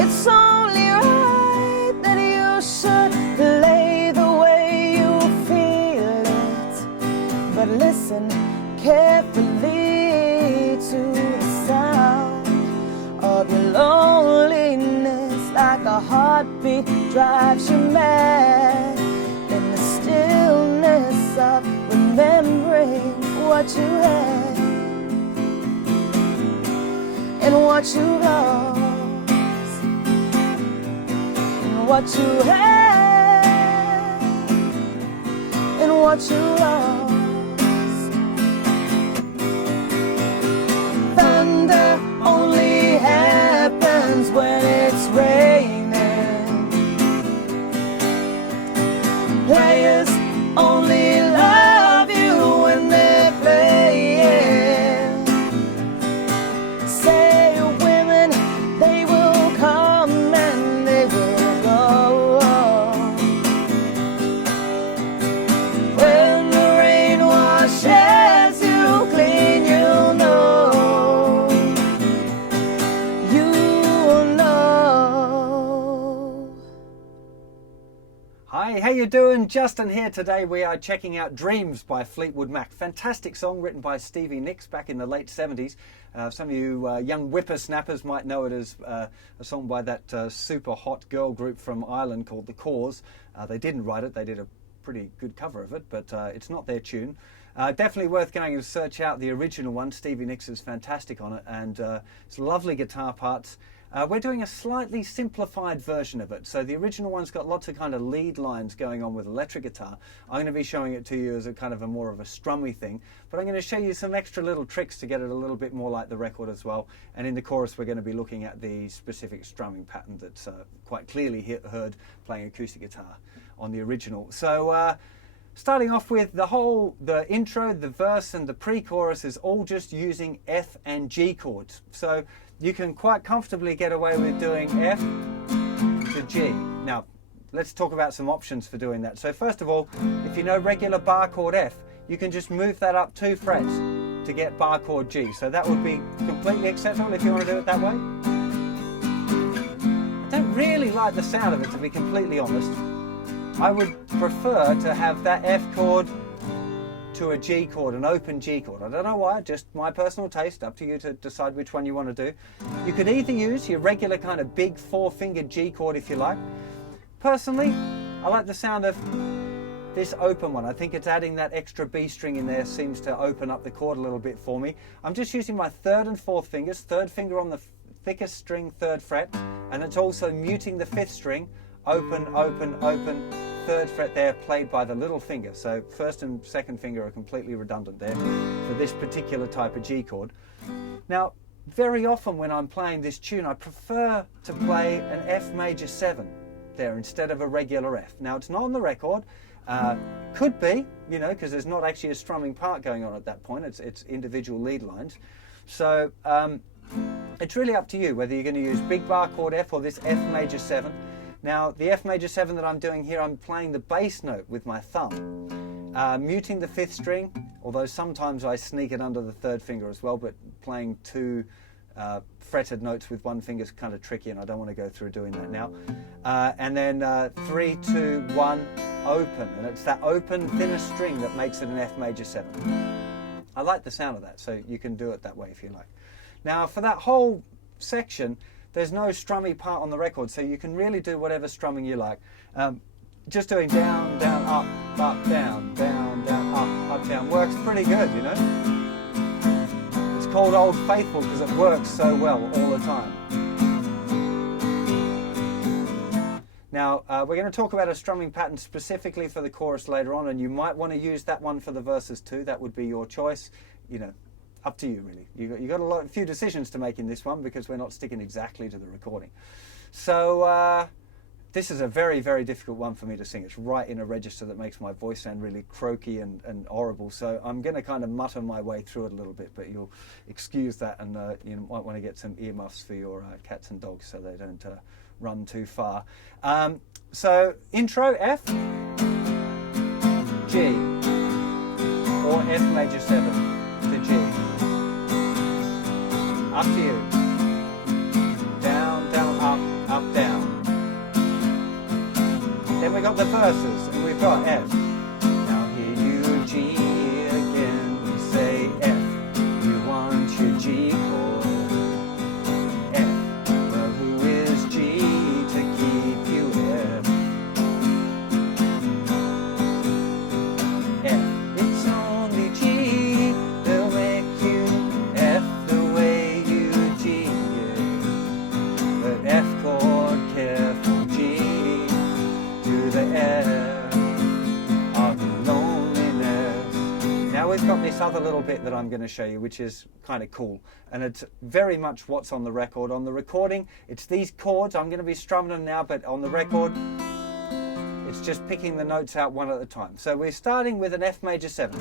It's only right that you should play the way you feel it. But listen carefully to the sound of your loneliness, like a heartbeat drives you mad. In the stillness of remembering what you had and what you lost, and what you had and what you lost. Thunder only happens when it's raining. Players only love you when they're playing. Say women, they will come and they will go. When the rain washes you clean, you'll know. You'll know. Hi, how you doing? Justin here. Today we are checking out Dreams by Fleetwood Mac. Fantastic song written by Stevie Nicks back in the late 70s. Some of you young whippersnappers might know it as a song by that super hot girl group from Ireland called the Chords. They didn't write it, they did a pretty good cover of it, but it's not their tune. Definitely worth going and search out the original one. Stevie Nicks is fantastic on it, and it's lovely guitar parts. We're doing a slightly simplified version of it. So the original one's got lots of kind of lead lines going on with electric guitar. I'm going to be showing it to you as a kind of a more of a strummy thing, but I'm going to show you some extra little tricks to get it a little bit more like the record as well. And in the chorus we're going to be looking at the specific strumming pattern that's quite clearly heard playing acoustic guitar on the original. So starting off with the intro, the verse and the pre-chorus is all just using F and G chords. So you can quite comfortably get away with doing F to G. Now, let's talk about some options for doing that. So first of all, if you know regular bar chord F, you can just move that up 2 frets to get bar chord G. So that would be completely acceptable if you want to do it that way. I don't really like the sound of it, to be completely honest. I would prefer to have that F chord to a G chord, an open G chord. I don't know why, just my personal taste, up to you to decide which one you want to do. You could either use your regular kind of big 4-fingered G chord if you like. Personally, I like the sound of this open one. I think it's adding that extra B string in there seems to open up the chord a little bit for me. I'm just using my 3rd and 4th fingers, 3rd finger on the thickest string, 3rd fret, and it's also muting the 5th string, open, open, open, 3rd fret there, played by the little finger. So 1st and 2nd finger are completely redundant there for this particular type of G chord. Now, very often when I'm playing this tune, I prefer to play an F major 7 there instead of a regular F. Now, it's not on the record. Could be, you know, because there's not actually a strumming part going on at that point. It's individual lead lines. So it's really up to you whether you're going to use big bar chord F or this F major 7. Now, the F major 7 that I'm doing here, I'm playing the bass note with my thumb, muting the 5th string, although sometimes I sneak it under the 3rd finger as well, but playing 2 fretted notes with 1 finger is kind of tricky, and I don't want to go through doing that now. And then 3, 2, 1, open, and it's that open, thinner string that makes it an F major 7. I like the sound of that, so you can do it that way if you like. Now, for that whole section, there's no strummy part on the record, so you can really do whatever strumming you like. Just doing down, down, up, down, down, down, up, down works pretty good, you know. It's called Old Faithful because it works so well all the time. Now, we're going to talk about a strumming pattern specifically for the chorus later on, and you might want to use that one for the verses too. That would be your choice, you know. Up to you, really. You got a few decisions to make in this one because we're not sticking exactly to the recording. So this is a very, very difficult one for me to sing. It's right in a register that makes my voice sound really croaky and horrible. So I'm going to kind of mutter my way through it a little bit, but you'll excuse that, and you might want to get some earmuffs for your cats and dogs so they don't run too far. So intro F, G, or F major 7 to G. Up to you. Down, down, up, got the verses, and we've got F. Now here you G again, we say F. You want your G chord. F. Well, who is G to keep you F? F. It's only G. They'll make you F the way you G it. But F chord, careful G to the F of loneliness. Now we've got this other little bit that I'm going to show you, which is kind of cool, and it's very much what's on the record. On the recording, it's these chords. I'm going to be strumming them now, but on the record, it's just picking the notes out one at a time. So we're starting with an F major 7.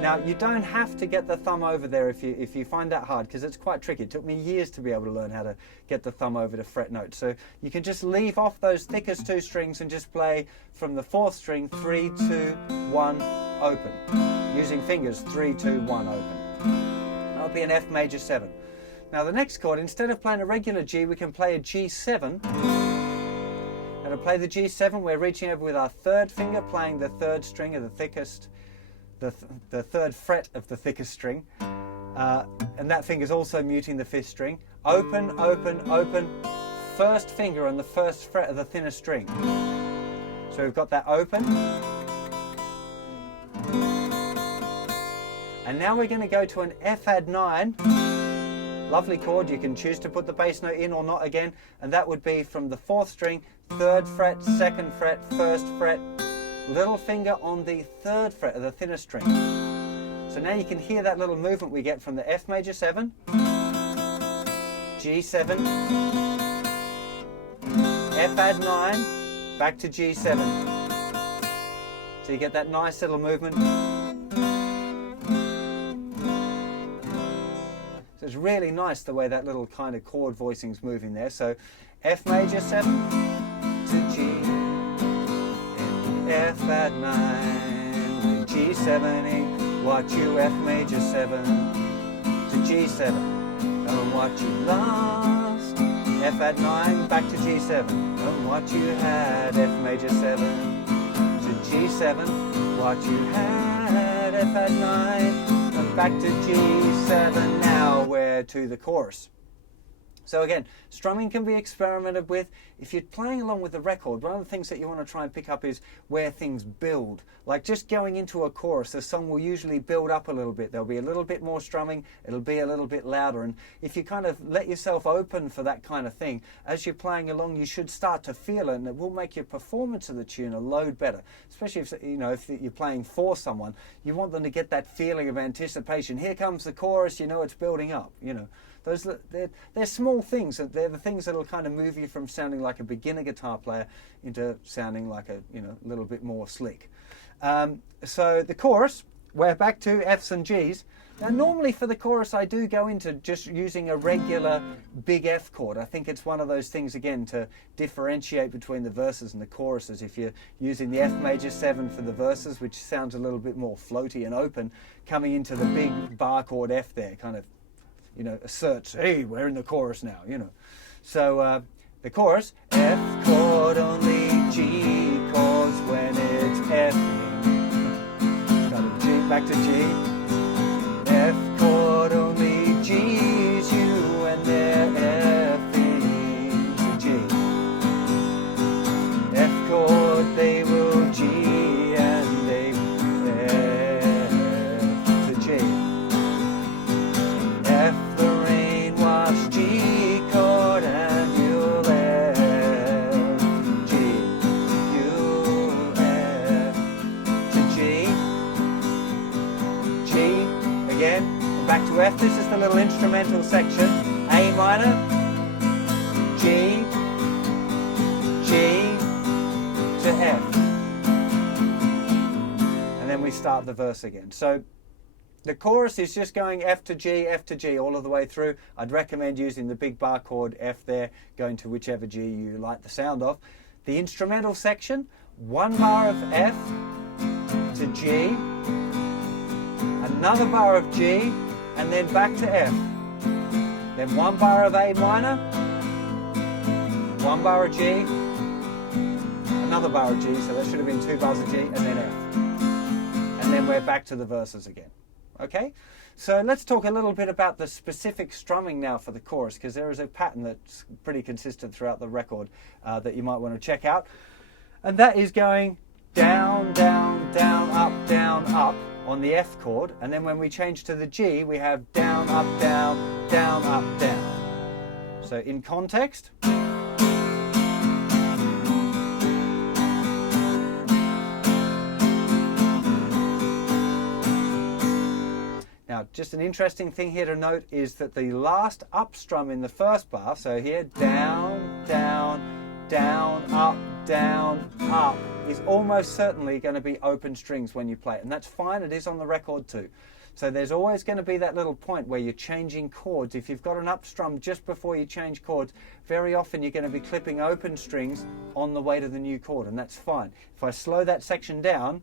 Now you don't have to get the thumb over there if you find that hard, because it's quite tricky. It took me years to be able to learn how to get the thumb over to fret notes. So you can just leave off those thickest 2 strings and just play from the 4th string 3, 2, 1, open. Using fingers 3, 2, 1, open. That'll be an F major 7. Now the next chord, instead of playing a regular G, we can play a G7. And to play the G7, we're reaching over with our 3rd finger, playing the 3rd string of the thickest, the 3rd fret of the thickest string, and that finger's also muting the 5th string. Open, open, open, 1st finger on the 1st fret of the thinnest string. So we've got that open. And now we're going to go to an F add 9. Lovely chord. You can choose to put the bass note in or not again, and that would be from the 4th string, 3rd fret, 2nd fret, 1st fret, little finger on the 3rd fret of the thinnest string. So now you can hear that little movement we get from the F major 7, G7, F add 9, back to G7. So you get that nice little movement. So it's really nice the way that little kind of chord voicing's moving there. So F major 7 to G, F add 9, G7, what you F major 7 to G7, and what you lost, F add 9, back to G7, and what you had, F major 7 to G7, what you had, F add 9, and back to G7. Now we're to the chorus. So again, strumming can be experimented with. If you're playing along with the record, one of the things that you want to try and pick up is where things build. Like just going into a chorus, the song will usually build up a little bit. There'll be a little bit more strumming, it'll be a little bit louder. And if you kind of let yourself open for that kind of thing, as you're playing along, you should start to feel it, and it will make your performance of the tune a load better. Especially if, you know, if you're playing for someone, you want them to get that feeling of anticipation. Here comes the chorus, you know it's building up, you know. They're small things. They're the things that'll kind of move you from sounding like a beginner guitar player into sounding like a little bit more slick. So the chorus, we're back to Fs and Gs. Now normally for the chorus I do go into just using a regular big F chord. I think it's one of those things again to differentiate between the verses and the choruses. If you're using the F major 7 for the verses, which sounds a little bit more floaty and open, coming into the big bar chord F there kind of, asserts, hey, we're in the chorus now, So the chorus, F chord only G chords when it's F. Got a G, back to G. F chord only G's you and they're F'ing to G. F chord they will G and they F to G. F the rain wash G chord and you'll F G. You'll F to G. G again, back to F. This is the little instrumental section. A minor, G, G to F. And then we start the verse again. So the chorus is just going F to G all of the way through. I'd recommend using the big bar chord F there, going to whichever G you like the sound of. The instrumental section, 1 bar of F to G, another bar of G, and then back to F. Then 1 bar of A minor, 1 bar of G, another bar of G, so that should have been 2 bars of G, and then F. And then we're back to the verses again. Okay? So let's talk a little bit about the specific strumming now for the chorus, because there is a pattern that's pretty consistent throughout the record that you might want to check out. And that is going down, down, down, up on the F chord. And then when we change to the G, we have down, up, down, down, up, down. So in context. Now, just an interesting thing here to note is that the last up strum in the first bar, so here, down, down, down, up, is almost certainly going to be open strings when you play it. And that's fine, it is on the record too. So there's always going to be that little point where you're changing chords. If you've got an up strum just before you change chords, very often you're going to be clipping open strings on the way to the new chord, and that's fine. If I slow that section down,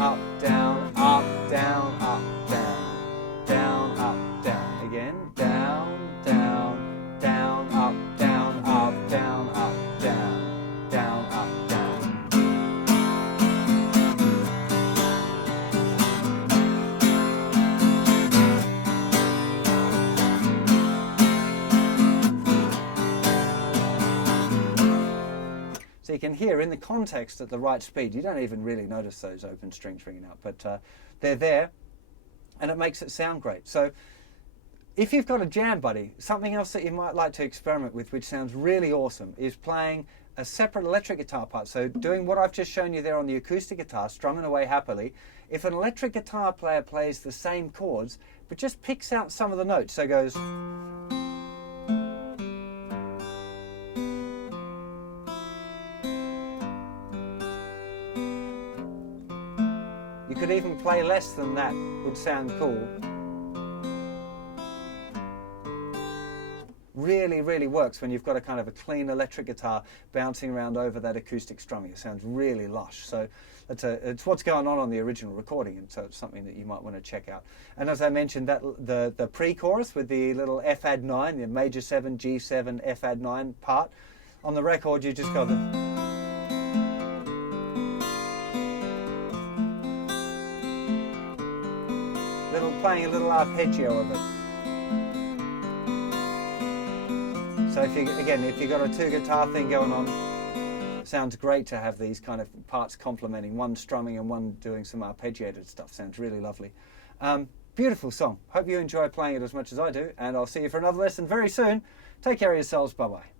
up, down, up, down, up, down, down, up, down. Again, down, down, down, up, down, up, down, up, down, down, up, down. So you can hear in the context at the right speed, you don't even really notice those open strings ringing out, but they're there and it makes it sound great. So if you've got a jam buddy, something else that you might like to experiment with, which sounds really awesome, is playing a separate electric guitar part. So doing what I've just shown you there on the acoustic guitar, strumming away happily. If an electric guitar player plays the same chords, but just picks out some of the notes, so it goes, you could even play less than that, would sound cool. Really, really works when you've got a kind of a clean electric guitar bouncing around over that acoustic strumming. It sounds really lush. So it's what's going on the original recording, and so it's something that you might want to check out. And as I mentioned, that the pre-chorus with the little F add 9, the major 7, G7, F add 9 part, on the record you just got the... playing a little arpeggio of it. So if you've got a 2 guitar thing going on, it sounds great to have these kind of parts complementing, one strumming and one doing some arpeggiated stuff. Sounds really lovely. Beautiful song. Hope you enjoy playing it as much as I do, and I'll see you for another lesson very soon. Take care of yourselves. Bye-bye.